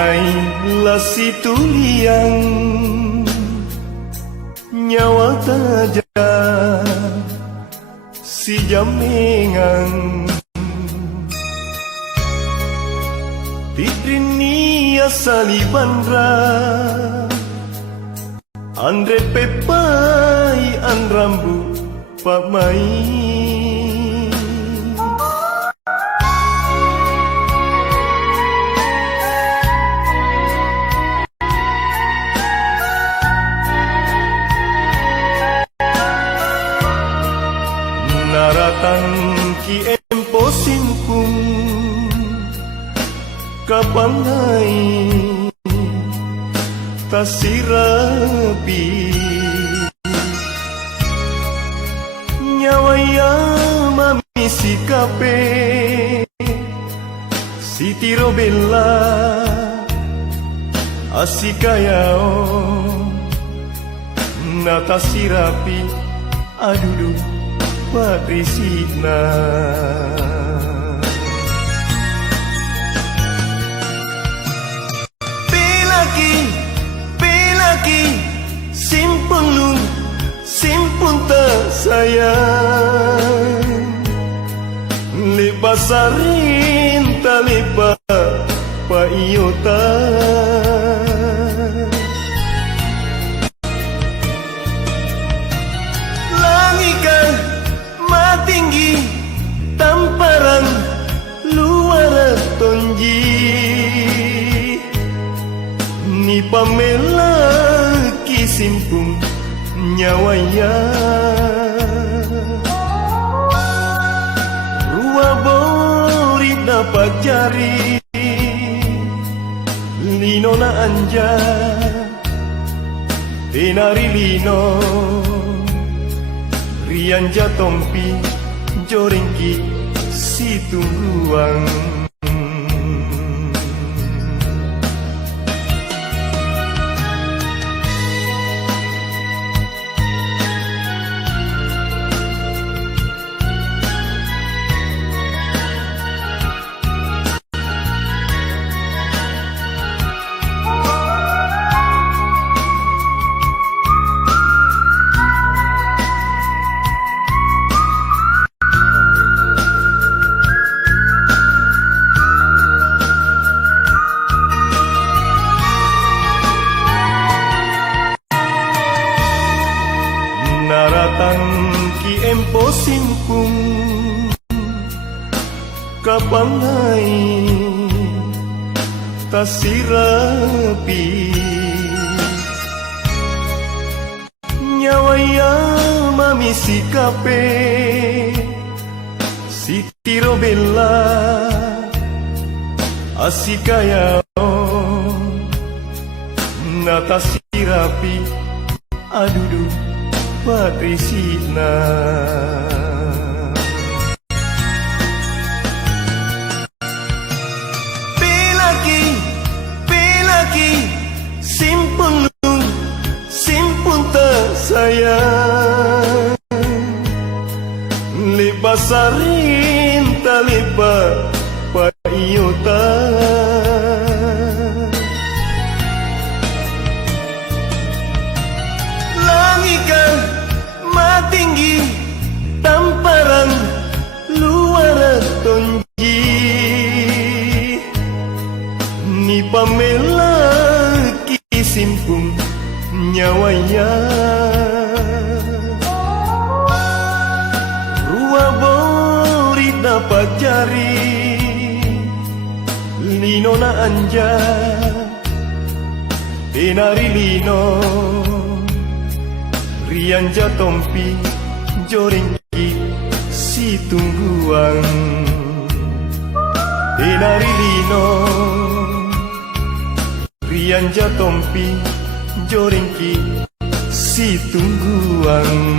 Ngai lasi tuliang nyawa taja si jamengang Tidrinia salibandra Andre pepai an rambu pamai Naratan ki empo simpung kapangai tasirapi nyawaya mamisi kape sitiro bella asikayao natasirapi adudu Patrisina Pelaki simpun lu simpun tak sayang Lepas sarin tak lepas pa iota Langikah tinggi tamparan luar tonji ni pamela kisimpung nyawaya rua bori dapat jari lino na anja tenari lino Rian jatompi jorengki si tungguang Naratan ki empo simpung kapangai tasirapi nyawaya mamisi kape sitiro bella asikayao natasirapi adudu Patrisina Pelaki simpun lu simpun tak sayang Lepas sarin tak lepas pa iota Langikah tinggi tamparan luar tonji ni pamela kisimpung nyawaya rua bori dapat jari lino na anja tenari lino Rian jatompi jorengki si tungguang tenari lino Rian jatompi jorengki si tungguang